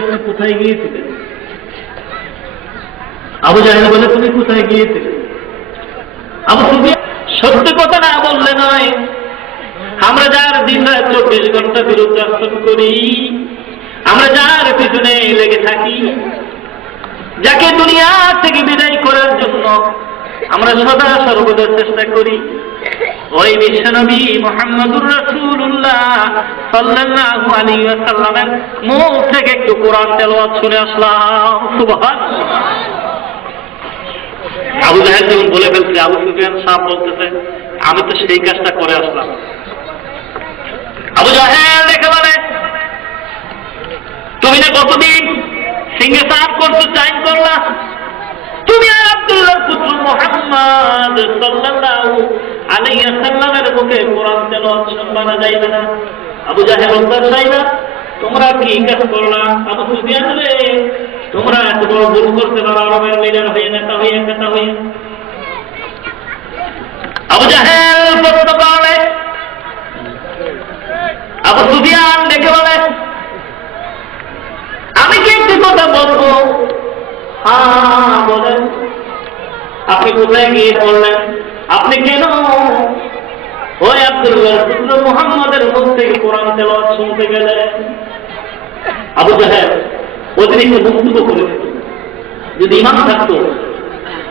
আপনি কোথায় গিয়েছিলেন? আবু জাহেল বলে, তুমি কোথায় গিয়েছিলে? আবু সুফিয়ান, সত্য কথা না বললে নয়। আমরা যার দিন রাত চব্বিশ ঘণ্টা বিরুদ্ধাসন করি, আমরা যার পিছনে লেগে থাকি, যাকে দুনিয়া থেকে বিদায় করার জন্য আমরা সদা সর্বদা চেষ্টা করি। ওই বিশ্বনবী মোহাম্মদুর রসুল্লাহ সাল্লাল্লাহু আলাইহি ওয়াসাল্লামের মুখ থেকে একটু কোরআন তেলাওয়াত শুনে আসলাম। সুবহানাল্লাহ। আবু জাহেদ যখন বলে ফেলছে, আবু সুফিয়ান সাহেব বলতেছে, আমি তো সেই কাজটা করে আসলাম। আবু জাহেদ বলে, তুমি না কতদিন সিংহে সাহেব করতে চাইন করলা? তুমি আর আব্দুল্লাহ পুত্র মোহাম্মদ সাল্লাল্লাহু আলাইহি সাল্লামের মুখে কোরআন তেলাওয়াত শুনবানা যাইবে না আবু জাহেল চাইবা তোমরা কি কাজ করলা? আবু সুফিয়ান রে তোমরা এত বড় ভুল করতে পারো, আরবের লিডার হয়ে, নেতা হয়ে নেতা হয়ে। আবু জাহেল প্রশ্ন করে, আবু সুফিয়ান ডেকে বলে, আমি কি একটি কথা বলব? হ্যাঁ আপনি কোথায় গিয়ে পড়লেন? আপনি কেন? ওই আব্দুল্লাহ পুত্র মোহাম্মদের মুখ থেকে কোরআন তেলাওয়াত শুনতে গেলেন। আবু জাহেদ অতিরিক্ত বক্তব্য করে যদি ইমান থাকতো,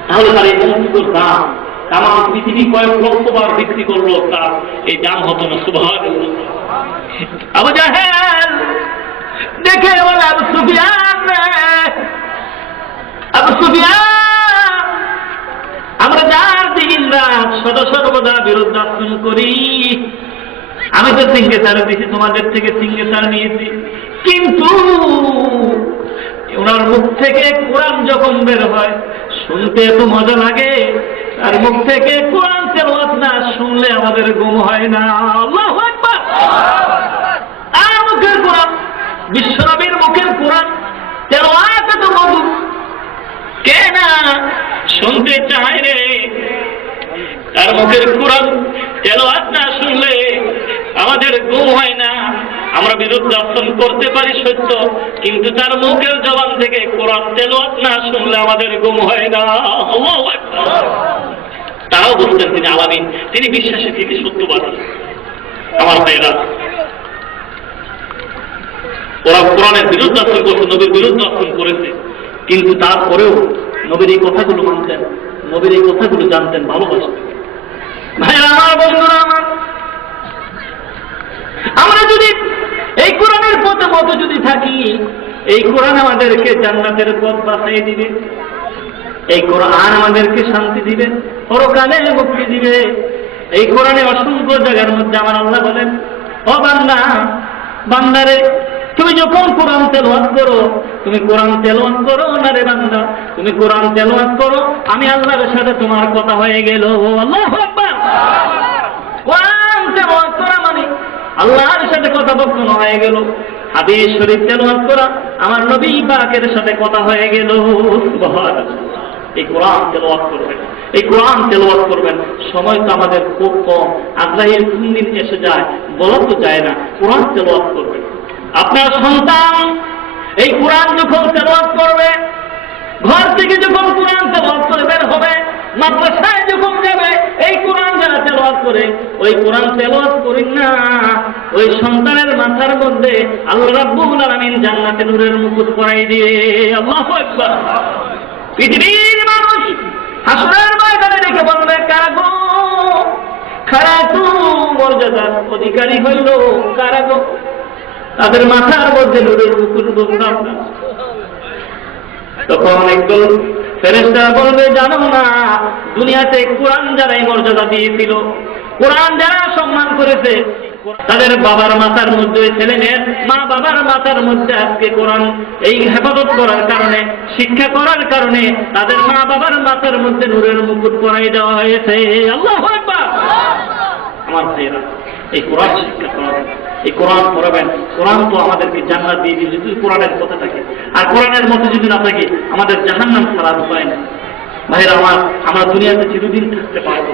তাহলে তার এই বক্তব্যের দাম। তামাম পৃথিবী কয়েক লক্ষ বার বিক্রি করল, তার এই দাম হতো না সুভাগ আবু জাহেদ দেখে বলে, আবু সুফিয়ান আবু সুফিয়ান রাত সদা সর্বদা বিরুদ্ধাসন করি। আমি তো সিংহে সার দিয়েছি তোমাদের থেকে সিংহে সার নিয়েছি। কিন্তু ওনার মুখ থেকে কোরআন যখন বের হয়, শুনতে এত মজা লাগে। তার মুখ থেকে কোরআন তেলাওয়াত না শুনলে আমাদের ঘুম হয় না। আল্লাহু আকবার। আর মুখের কোরআন বিশ্বনবীর মুখের কোরআন, তেলাওয়াত এত মধুর। কে না শুনতে চায় রে? তার মুখের কোরআন তেলাওয়াত না শুনলে? আমাদের ঘুম হয় না। আমরা বিরুদ্ধাসন করতে পারি সত্য, কিন্তু তার মুখের জবান থেকে কোরআন তেলাওয়াত না শুনলে? আমাদের ঘুম হয় না। তারাও বুঝতেন তিনি আলামিন, তিনি বিশ্বাসী, তিনি সত্যবাদী। আমার ভাইয়েরা, ওরা কোরআনের বিরুদ্ধাসন করছে, নবীর বিরুদ্ধাসন করেছে। কিন্তু তারপরেও নবীর এই কথাগুলো মানতেন, নবীর এই কথাগুলো জানতেন, ভালোবাসতেন। ভাইরা আমার বন্ধুরা, আমার। আমরা যদি এই কোরআনের পথে মতো যদি থাকি, এই কোরআন আমাদেরকে জান্নাতের পথ বাঁচিয়ে দিবে, এই কোরআন আমাদেরকে শান্তি দিবে, পরকালে মুক্তি দিবে। এই কোরআনে অসংখ্য জায়গার মধ্যে আমার আল্লাহ বলেন, ও বান্দা, বান্দারে তুমি যখন কোরআন তেলাওয়াত করো, তুমি কোরআন তেলাওয়াত করো, না রে বান্দা? তুমি কোরআন তেলাওয়াত করো, আমি আল্লাহর সাথে তোমার কথা হয়ে গেল। আল্লাহু কোরআন তেলাওয়াত করা মানে আল্লাহর সাথে কথা কথোপকথন হয়ে গেল। হাদিস শরীফ তেলাওয়াত করা আমার নবী পাকের সাথে কথা হয়ে গেল। এই কোরআন তেলাওয়াত করবেন, এই কোরআন তেলাওয়াত করবেন। সময় তো আমাদের খুব কম, আগ্রাহের কোন দিন এসে যায়, বলা তো যায় না। কোরআন তেলাওয়াত করবেন। আপনার সন্তান এই কোরআন যখন তেলাওয়াত করবে, ঘর থেকে যখন কোরআন তেলাওয়াত করে বের হবে, মাদ্রাসায় যখন যাবে, এই কোরআন যারা তেলাওয়াত করে, ওই কোরআন তেলাওয়াত করেন না। ওই সন্তানের মাথার মধ্যে আল্লাহ রাব্বুল আলামিন জান্নাতে নূরের মুকুট পরাই দিয়ে, আল্লাহু আকবার। পৃথিবীর মানুষ হাসরের ময়দানে দেখে বলবে কারাগো খারাপু মর্যাদার অধিকারী হইল কারাগো তাদের মাথার মধ্যে নূরের মুকুট বলতাম না তখন একদল ফেরেস্তা বলবে, জানো না, দুনিয়াতে কোরআন যারা এই মর্যাদা দিয়েছিল, কোরআন যারা সম্মান করেছে, তাদের বাবার মাথার মধ্যে ছেলে মেয়ের মা বাবার মাথার মধ্যে আজকে কোরআন এই হেফাজত করার কারণে, শিক্ষা করার কারণে তাদের মা বাবার মাথার মধ্যে নূরের মুকুট পরাই দেওয়া হয়েছে। আল্লাহ আমার ভাইয়েরা, এই কোরআন শিক্ষা করাবেন এই কোরআন পড়াবেন। কোরআন তো আমাদেরকে জান্নাত দিয়ে দিল যদি কোরআনের পথে থাকে। আর কোরআনের মধ্যে যদি না থাকে, আমাদের জাহান্নাম ছাড়ার উপায় নেই। ভাইরা আমার, আমরা দুনিয়াতে চিরদিন থাকতে পারব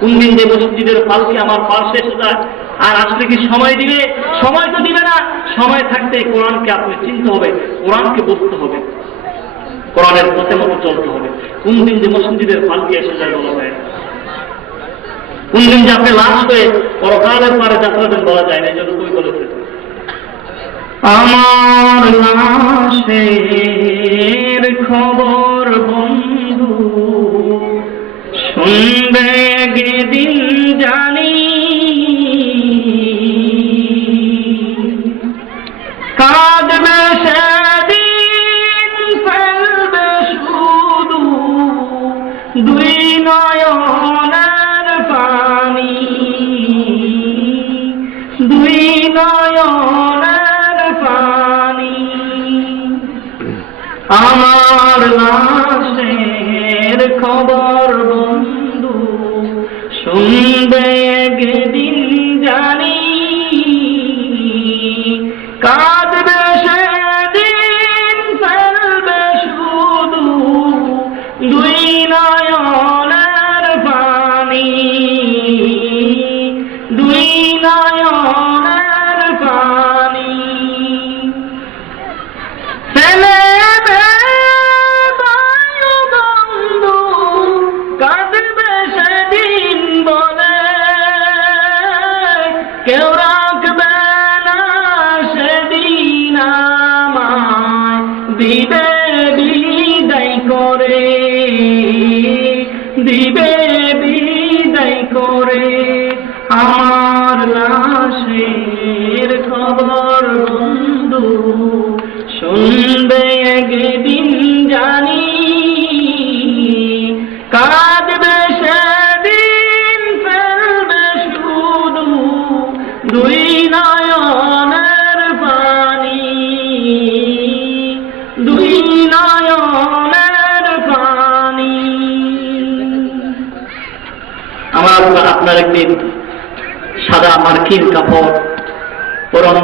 কোন দিন যে মসজিদের পালকে আমার পাশে এসে যায়, আর আসলে কি সময় দিবে? সময় তো দিবে না। সময় থাকতে কোরআনকে আপনি চিনতে হবে, কোরআনকে বুঝতে হবে। কোরআনের পথে মতো চলতে হবে। কোন দিন যে মসজিদের ফালকি এসে যায় বলা যায় না। কোন দিন যে আপনি লাশ হয়ে পরকালের পারে যাত্রা দেন, বলা যায় না, এই জন্য কই বলেছে আমার লাশের খবর বন্ধু, শুনবে দিন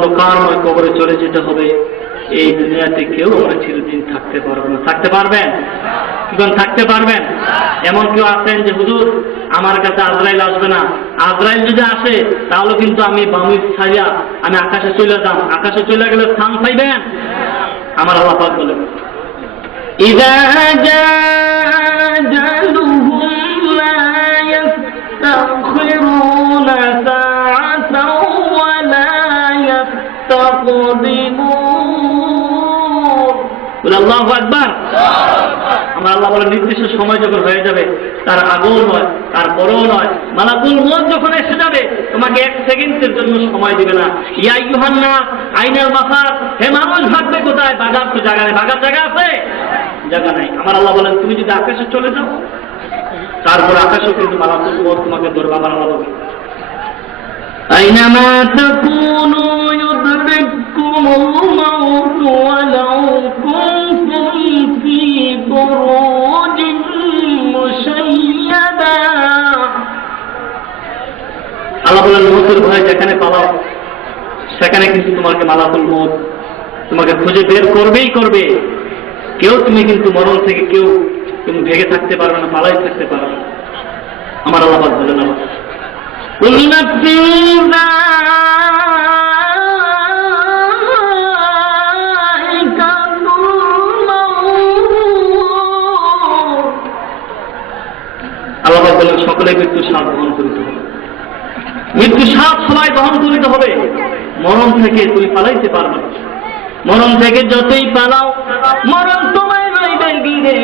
অন্ধকার ওই কবরে চলে যেতে হবে? এই দুনিয়াতে কেউ আমরা চিরদিন থাকতে পারব না। থাকতে পারবেন? জীবন থাকতে পারবেন? এমন কেউ আছেন যে, হুজুর, আমার কাছে আজরাইল আসবে না। আজরাইল যদি আসে, তাহলে কিন্তু আমি বামি ছাড়িয়া আমি আকাশে চলে যাম। আকাশে চলে গেলে স্থান পাইবেন? আমার আল্লাহ বলে ইদা আল্লাহ আকবার। আমার আল্লাহ বলে, নির্দিষ্ট সময় যখন হয়ে যাবে, তার আগেও নয় তার পরেও নয়। মালাকুল মন যখন এসে যাবে, তোমাকে এক সেকেন্ডের জন্য সময় দিবে না। ইয়া না আইনাল মাফার হে মানুষ ভাববে কোথায়? বাগান তো জায়গা নেই। বাগান জায়গা আছে? জায়গা নাই। আমার আল্লাহ বলেন, তুমি যদি আকাশে চলে যাও, তারপর আকাশে কিন্তু মালাকুল মন তোমাকে দরবা বানানো হবে আইনামা তাকুনু ইউদরিকুমুল মাউত ওয়ালাউ কুনতুম সেখানে কিন্তু তোমাকে মালা মত তোমাকে খুঁজে বের করবেই করবে। কেউ তুমি কিন্তু মরণ থেকে কেউ তুমি ভেগে থাকতে পারবে না, পালাই থাকতে পারবে না। আমার আল্লাহ বলেন না সকলে মৃত্যু সাপ বহন করিতে হবে। মৃত্যু সাপ সবাই বহন করিতে হবে। মরণ থেকে তুমি পালাইতে পারবে মরণ থেকে যতই পালাও, মরণ তোমায় রইবে গিরে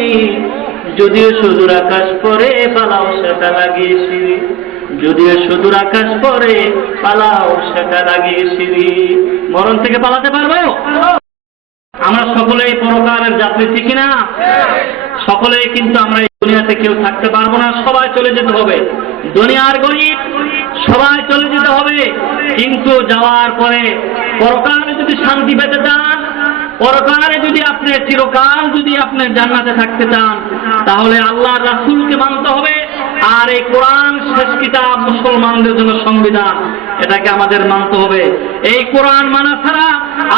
যদিও সুদূর আকাশ পরে পালাও, সেটা লাগিয়ে সিঁড়ি। যদিও সুদূর আকাশ পরে পালাও, সেটা লাগিয়ে সিঁড়ি। মরণ থেকে পালাতে পারব? আমরা সকলেই পরকালের যাত্রী, ঠিক না সকলেই কিন্তু আমরা এই দুনিয়াতে কেউ থাকতে পারব না, সবাই চলে যেতে হবে। দুনিয়ার গরিব সবাই চলে যেতে হবে। কিন্তু যাওয়ার পরে পরকালে যদি শান্তি পেতে চান, পরকালে যদি আপনি চিরকাল যদি আপনি জান্নাতে থাকতে চান, তাহলে আল্লাহ রাসূলকে মানতে হবে। আর এই কোরআন, শেষ কিতাব মুসলমানদের জন্য সংবিধান, এটাকে আমাদের মানতে হবে। এই কোরআন মানা ছাড়া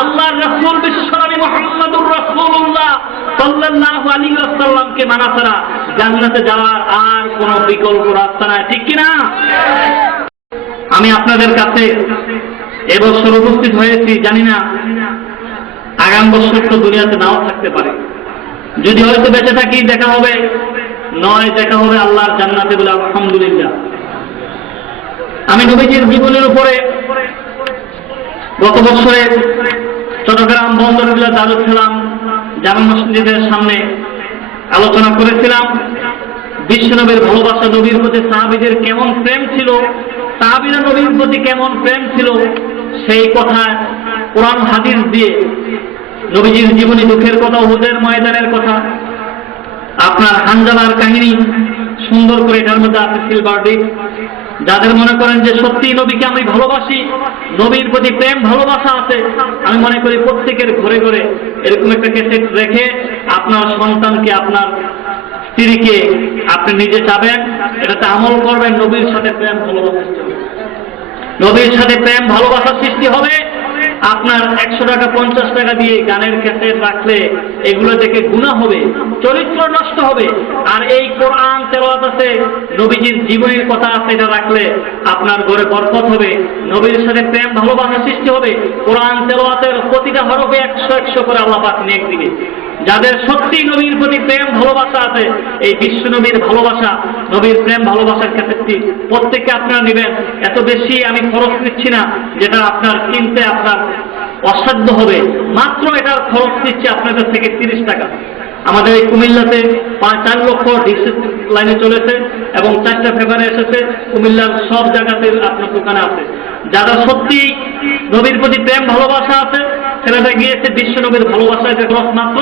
আল্লাহর রাসূল বিশ্বনবী মুহাম্মদুর রাসূলুল্লাহ সাল্লাল্লাহু আলাইহি ওয়াসাল্লামকে মানা ছাড়া জান্নাতে যাওয়ার আর কোনো বিকল্প রাস্তা নাই। ঠিক কি না আমি আপনাদের কাছে এবছর উপস্থিত হয়েছি, জানি না, আগাম বছর তো দুনিয়াতে নাও থাকতে পারে। যদি হয়তো বেঁচে থাকি, দেখা হবে। নয়, দেখা হবে আল্লাহর জান্নাতে বলে আলহামদুলিল্লাহ। আমি নবীজির জীবনের উপরে গত বছরে চট্টগ্রাম বন্দরগুলা দারুল সালাম জামা মসজিদের সামনে আলোচনা করেছিলাম। বিশ্বনবীর ভালোবাসা নবীর প্রতি সাহাবিদের কেমন প্রেম ছিল সাহাবিরা নবীর প্রতি কেমন প্রেম ছিল, সেই কথা কোরআন, হাদিস দিয়ে নবীজির জীবনী দুঃখের কথা হুদের ময়দানের কথা, আপনার হানজালার কাহিনী সুন্দর করে এটার মধ্যে আছে সিলভার ডিপ যাদের মনে করেন যে সত্যি নবীকে আমি ভালোবাসি, নবীর প্রতি প্রেম, ভালোবাসা আছে, আমি মনে করি প্রত্যেকের ঘরে ঘরে এরকম একটা ক্যাসেট রেখে আপনার সন্তানকে, আপনার স্ত্রীকে আপনি নিজে চাবেন? এটাতে আমল করবেন, নবীর সাথে প্রেম ভালোবাসা নবীর সাথে প্রেম ভালোবাসা সৃষ্টি হবে। আপনার একশো টাকা, পঞ্চাশ টাকা দিয়ে গানের ক্যাসেট রাখলে এগুলো দেখে গুণা হবে, চরিত্র নষ্ট হবে। আর এই কোরআন তেলাওয়াত আছে, নবীজির জীবনের কথা আছে, এটা রাখলে আপনার ঘরে বরকত হবে। নবীর সাথে প্রেম ভালোবাসা সৃষ্টি হবে। কোরআন তেলাওয়াতের প্রতিটা হরফে একশো একশো করে আল্লাহ নেক দিবে। যাদের সত্যি নবীর প্রতি প্রেম ভালোবাসা আছে, এই বিশ্ব নবীর ভালোবাসা, নবীর প্রেম ভালোবাসার ক্ষেত্রটি প্রত্যেককে আপনারা নেবেন। এত বেশি আমি খরচ নিচ্ছি না, যেটা আপনার কিনতে আপনার অসাধ্য হবে। মাত্র এটার খরচ নিচ্ছে আপনাদের থেকে তিরিশ টাকা। আমাদের এই কুমিল্লাতে পাঁচ, চার লক্ষ ডিসিস লাইনে চলেছে এবং চারটা পেপারে এসেছে। কুমিল্লার সব জায়গাতে আপনার দোকানে আছে। যারা সত্যি নবীর প্রতি প্রেম ভালোবাসা আছে ছেলেটা গিয়েছে বিশ্ব নবীর ভালোবাসা যে খরচ মাত্র।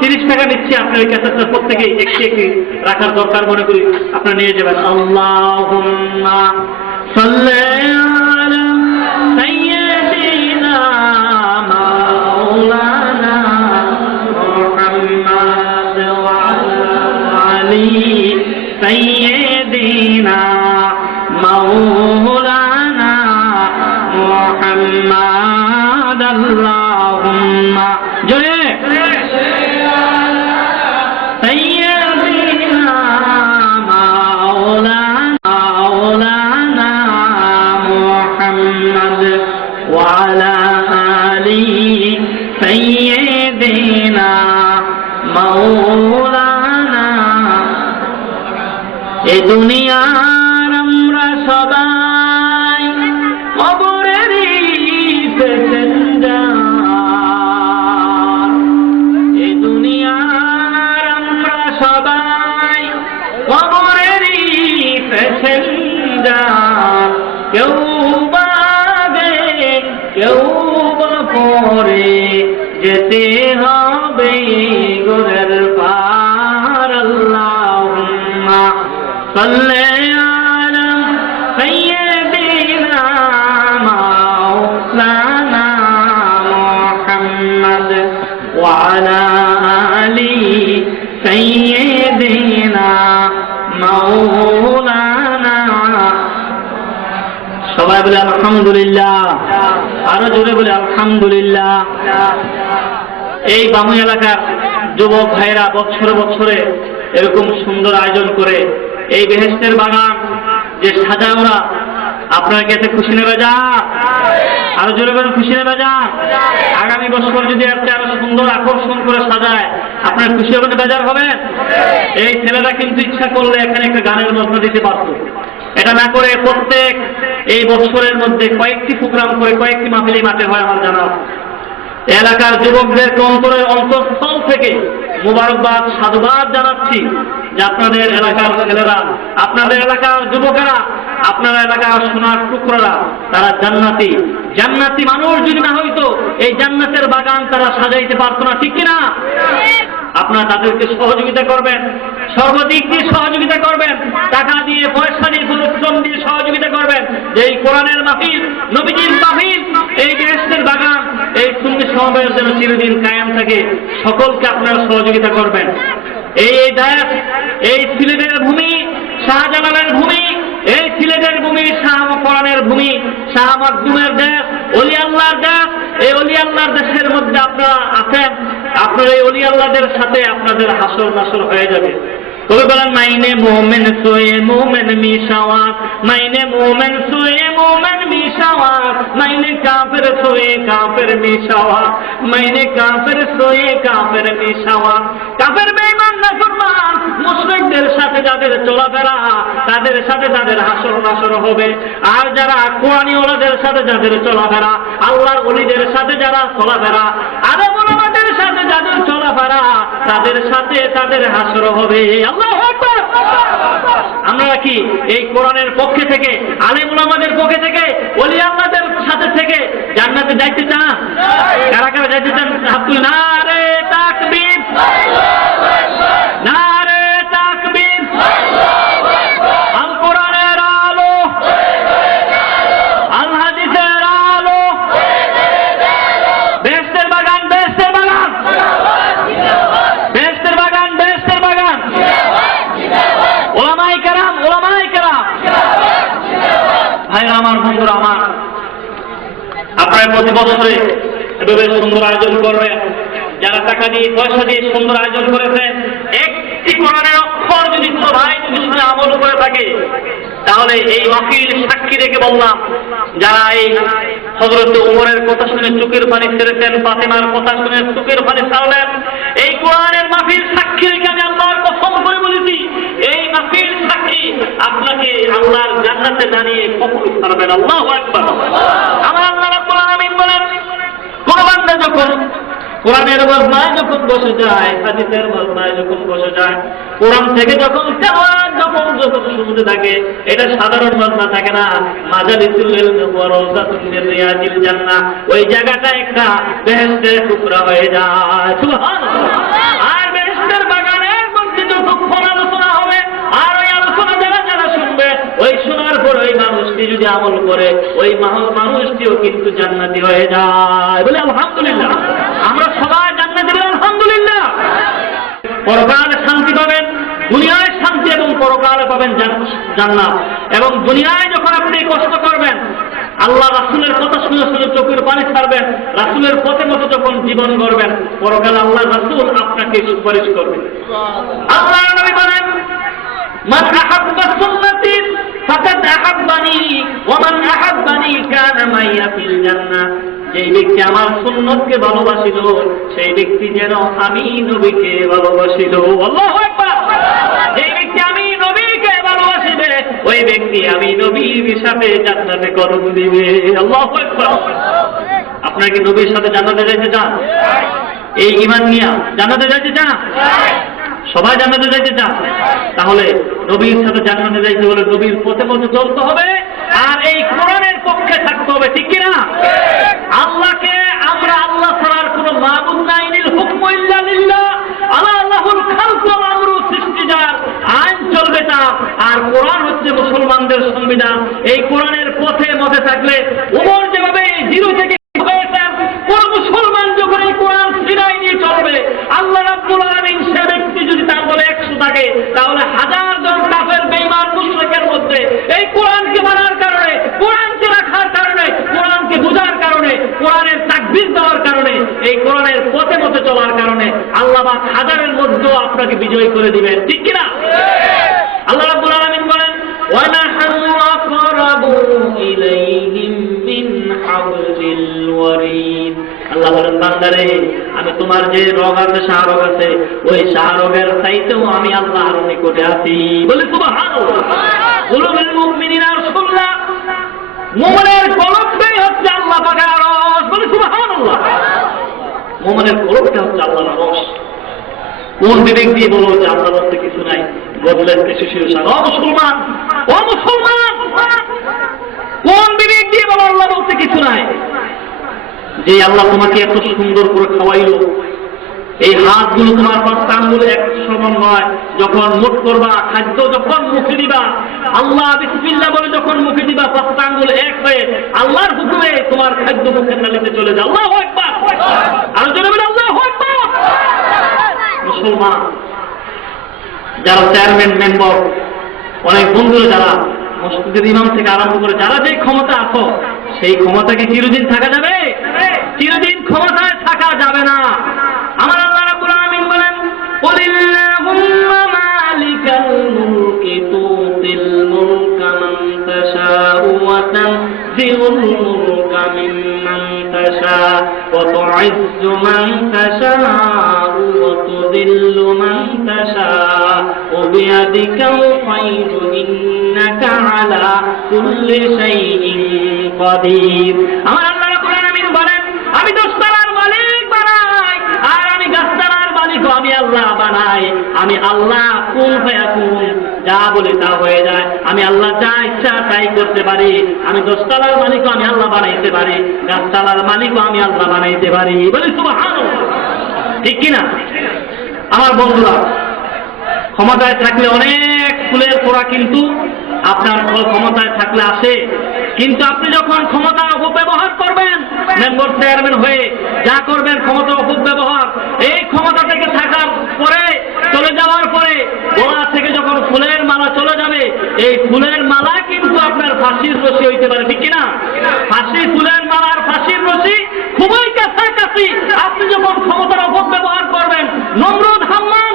তিরিশ টাকা নিচ্ছি আপনার ওই ক্যাসেটটা প্রত্যেকে একটি একটি রাখার দরকার মনে করি। আপনারা নিয়ে যাবেন। আল্লাহ وعلى آله سيدنا مولانا. یہ دنیا আলা আলি সাইয়্যিদিনা মাওলানা। সবাই বলে আলহামদুলিল্লাহ, আরও জোরে বলে আলহামদুলিল্লাহ। এই বামু এলাকার যুবক ভাইরা বছরে বছরে এরকম সুন্দর আয়োজন করে, এই বেহেস্তের বাগান যে সাজা ওরা, আপনার কাছে খুশি নেবে? যা। আরও জোরে বলেন খুশি না বাজার আগামী বছর যদি একটা আরও সুন্দর আকর্ষণ করে সাজায়, আপনার খুশি হবেন বাজার হবেন এই ছেলেরা কিন্তু ইচ্ছা করলে এখানে একটা গানের মধ্য দিতে পারত। এটা না করে প্রত্যেক এই বছরের মধ্যে কয়েকটি প্রোগ্রাম করে কয়েকটি মাহফিলি মাঠে হয় আমার জানা। এলাকার যুবকদের অন্তরের অন্তঃস্থল থেকে মুবারকবাদ, সাধুবাদ জানাচ্ছি যে আপনাদের এলাকার ছেলেরা, আপনাদের এলাকার যুবকেরা, আপনার এলাকার সোনার টুকরারা, তারা জান্নাতি। জান্নাতি মানুষ যদি না হইতো, এই জান্নাতের বাগান তারা সাজাইতে পারতো না, ঠিক কিনা? আপনারা তাদেরকে সহযোগিতা করবেন। সর্বদিক দিয়ে সহযোগিতা করবেন। টাকা দিয়ে, পয়সা দিয়ে পরিশ্রম দিয়ে সহযোগিতা করবেন। যে এই কোরআনের মাহফিল, নবীজির মাহফিল, এই দেশের বাগান, এই সুন্নি সমাবেশ যেন চিরদিন কায়েম থাকে, সকলকে আপনারা সহযোগিতা করবেন। এই এই দেশ এই সিলেটের ভূমি, শাহজালালের ভূমি, এই সিলেটের ভূমি, শাহ কোরআনের ভূমি, শাহ মাকদুমের দেশ অলি আল্লাহর দেশ এই অলি আল্লাহর দেশের মধ্যে আপনারা আছেন, আপনার এই অলি আল্লাহদের সাথে আপনাদের হাসর নাসর হয়ে যাবে। কবি বলেন মাইনে মোমেন সোয়ে মোমেন মিশাওয়াত মাইনে মোমেন সোয়ে মোমেন মিশাওয়াত মাইনে কাফের সোয়ে কাফের মিশাওয়াত মাইনে কাফের সোয়ে কাফের মিশাওয়াত কাফের বেঈমান নাফরমান মুশরিকদের সাথে যাদের চলাফেরা, তাদের সাথে তাদের হাসর নাসর হবে। আর যারা কোরআনী ওলাদের সাথে যাদের চলাফেরা, আল্লাহর ওলিদের সাথে যারা চলাফেরা সাথে চলাফেরা তাদের সাথে তাদের হাসর হবে। আমরা কি এই কোরআনের পক্ষে থেকে আলেম আমাদের পক্ষে থেকে অলি আমাদের সাথে থেকে জান্নাতে যাইতে চান? কারা কারা যাইতে চান? আব্দুল না রে, তাকবীর না রে তাকবীর আল কোরআনের আলো আল হাদিসের আলো বেহেশতের বাগান বেহেশতের বাগান বেহেশতের বাগান বেহেশতের বাগান ওলামাই কেরাম ওলামাই কেরাম ভাইরা আমার বন্ধুরা, আমার আপনারা প্রতি বছরে এভাবে সুন্দর আয়োজন করবেন। যারা টাকা দিয়ে, পয়সা দিয়ে সুন্দর আয়োজন করেছেন, একটি কোরআনের ভাই যদি শুনে আমল করে থাকে, তাহলে এই মাহফিল সাক্ষী রেখে বললাম, যারা এই হজরত উমরের কথা শুনে চোখের পানি ছেড়েছেন, ফাতেমার কথা শুনে চোখের পানি ছাড়লেন, এই কোরআনের মাহফিল সাক্ষী রেখে আমি আল্লাহর কসম করে বলেছি, এই মাহফিল সাক্ষী আপনাকে আল্লাহর জান্নাতে জানিয়ে কখন ছাড়বেন আল্লাহ একবার আমার আল্লাহ রাব্বুল আলামিন বলেন, কোন বান্দা যখন কোরআনের বজনায় যখন বসে যায়, হাদিসের বজনায় যখন বসে যায়, কোরআন থেকে যখন যখন যখন শুনতে থাকে, এটা সাধারণ বজনা থাকে না। মাজালিসুল জান্নাহ। ওই জায়গাটা একটা হয়ে যায় আর বেহেশতের বাগানের মধ্যে যখন আলোচনা হবে আর ওই আলোচনা যারা যারা শুনবে ওই শোনার পর ওই মানুষটি যদি আমল করে, ওই মানুষটিও কিন্তু জান্নাতি হয়ে যায়। বলে, আলহামদুলিল্লাহ। আমরা সবাই জান্নাতি বলে, আলহামদুলিল্লাহ। পরকালে শান্তি পাবেন, দুনিয়ায় শান্তি এবং পরকালে পাবেন জান্নাত। এবং দুনিয়ায় যখন আপনি কষ্ট করবেন, আল্লাহ রাসুলের কথা শুনে শুনে চোখের পানি ছাড়বেন, রাসুলের পথে মতো যখন জীবন গড়বেন, পরকাল আল্লাহ রাসুল আপনাকে সুপারিশ করবেন। আল্লাহ নবী বলেন, মান আহাব্বা আহাব্বানি ওমান আহাব্বানি কানা মাইয়া যেই ব্যক্তি আমার সুন্নতকে ভালোবাসিল, সেই ব্যক্তি যেন আমি নবীকে ভালোবাসিল। আল্লাহু যেই ব্যক্তি আমি নবীকে ভালোবাসিবে, ওই ব্যক্তি আমি নবীর সাথে জানাতে কদম দিবে। আপনাকে নবীর সাথে জানাতে যাইতে চান? এই ইমান নিয়া জানাতে যাইতে চান? সবাই জান্নাতে যাইতে চান? তাহলে নবীর সাথে জান্নাতে যাইতে হলে নবীর পথে পথে চলতে হবে, আর এই কোরআনের পক্ষে থাকতে হবে, ঠিক কিনা? আল্লাহকে আমরা আল্লাহ ছাড়ার কোন মাবুদ নাই, নীল হুকম ইল্লা আল্লাহ আল্লাহুল খালক ওয়াল আমরু, সৃষ্টি যার আইন চলবে তা আর কোরআন হচ্ছে মুসলমানদের সংবিধান। এই কোরআনের পথে মতে থাকলে ওমর যেভাবে জিরো থেকে হয়েছেন কোন মুসলমান যখন এই কোরআন সিনাই নিয়ে চলবে আল্লাহ রাব্বুল আলামিন সে ব্যক্তি যদি তার বলে একশো থাকে তাহলে হাজার জন কাফের বেঈমান মুশরিকের মধ্যে এই কোরআনকে মানার কারণে কোরআনকে রাখার কারণে কোরআনকে বোঝার কারণে কোরআনের তাকবীর দেওয়ার কারণে এই কোরআনের পথে মতে চলার কারণে আল্লাহ পাক হাজারের মধ্যেও আপনাকে বিজয় করে দিবেন। ঠিক কিনা? আল্লাহ রাব্বুল আলামিন বলেন ওয়া নাহনু আকরাবু ইলাইহিম মিন হাবলিল ওয়ারিদ। আল্লাহ বলেন, বান্দারে, আমি তোমার যে রোগ আছে শাহরোগ আছে, ওই শাহরোগের চাইতেও আমি আল্লাহর নিকটে আছি। বলে, সুবহানাল্লাহ। কুলুবুল মুমিনিনা রাসূলুল্লাহ, মুমিনের কলবটাই হচ্ছে আল্লাহ পাকের আরশ। বলে, সুবহানাল্লাহ। মুমিনের কলবটা হচ্ছে আল্লাহর আরশ। কোন বিবেক দিয়ে বলো যে আল্লাহর মধ্যে কিছু নাই? বদলেন কিছু শিরসান ও মুসলমান! ও মুসলমান! কোন বিবেক দিয়ে বলো আল্লাহ বলতে কিছু নাই? যে আল্লাহ তোমাকে এত সুন্দর করে খাওয়াইলো। এই হাতগুলো তোমার পাঁচটা আঙ্গুলে এক সমান নয়। যখন মুখ করবা, খাদ্য যখন মুখে দিবা, আল্লাহ বিসমিল্লাহ বলে যখন মুখে দিবা পাঁচটা আঙ্গুল এক হয়ে আল্লাহর হুকুমে তোমার খাদ্য মুখের নালিতে চলে যায়। আল্লাহ একবার আর বলে আল্লাহ একবার মুসলমান, যারা চেয়ারম্যান মেম্বার অনেক বন্ধুরা যারা মসজিদের ইমাম থেকে আরম্ভ করে যারা যে ক্ষমতা আছো, সেই ক্ষমতা কি চিরদিন থাকা যাবে? চিরদিন ক্ষমতায় থাকা যাবে না। আমার আল্লাহ রাব্বুল আলামিন বলেন কুলিল্লাহুম্মা মালিকাল মুলকি তুতিল মুলকা মান তাশাউ ওয়া তানজিউল মুলকা মিম্মান তাশা ওয়া তুইজ্জু মান তাশা تشاء وبيدك الخير إنك على كل شيء قدير আমার আল্লাহ রাব্বুল আলামিন বলেন আমি দোস্তালার মালিক বানাই আর আমি গাছতলার মালিক আমি আল্লাহ বানাই আমি আল্লাহ কোন হয়ে কোন যা বলে তা হয়ে যায় আমি আল্লাহ যা ইচ্ছা তাই করতে পারি আমি দোস্তালার মালিকও আমি আল্লাহ বানাইতে পারি গাছতলার মালিকও আমি আল্লাহ বানাইতে পারি বলি সুবহানাল্লাহ ঠিক কিনা আমার বন্ধুরা, ক্ষমতায় থাকলে অনেক ফুলের পোড়া কিন্তু আপনার ক্ষমতায় থাকলে আসে। কিন্তু আপনি যখন ক্ষমতা অপব্যবহার করবেন মেম্বার চেয়ারম্যান হয়ে যা করবেন ক্ষমতা অপব্যবহার এই ক্ষমতা থেকে থাকার পরে, চলে যাওয়ার পরে গোড়া থেকে যখন ফুলের মালা চলে যাবে, এই ফুলের মালা কিন্তু আপনার ফাঁসির রশি হইতে পারে, ঠিক কিনা? ফাঁসি ফুলের মালার ফাঁসির রশি খুবই কাছাকাছি। আপনি যখন ক্ষমতার অপব্যবহার করবেন নমরুদ হাম্মান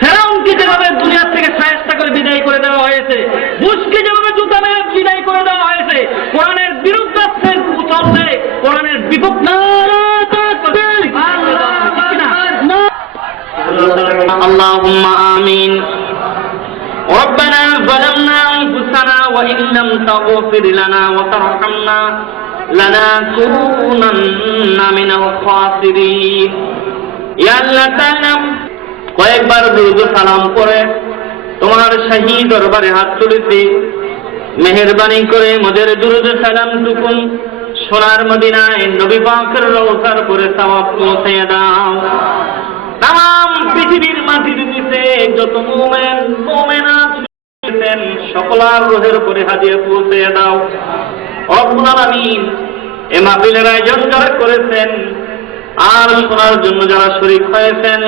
ফেরাউনকে যেভাবে দুনিয়ার থেকে সায়স্তা করে বিদায় করে দেওয়া হয়েছে বুশকে যেভাবে জুতা মেরে বিদায় করে দেওয়া হয়েছে কোরআনের বিরুদ্ধে চলছে কোরআনের বিপক্ষে اللهم آمين ربنا ظلمنا أنفسنا وإن لم تغفر لنا وترحمنا لنكونن من الخاسرين يا الله تعالى কয়েকবার দুরুদ সালাম করে তোমার শাহী দরবারে হাত তুলেছি। মেহরবানি করে মোদের দুরুদ সালাম টুকুন সোনার মদিনায় নবী পাকের রওজার করে সওয়াব পৌঁছে দাও। তাম পৃথিবীর মাটির নিচে যত মোমেন মোমেনা ছিলেন সকলার রোহের উপরে হাজিয়ে পৌঁছে দাও। রব্বুল আলামিন এ মাহফিলের আয়োজন যারা করেছেন আর শোনার জন্য যারা শরীক হয়েছেন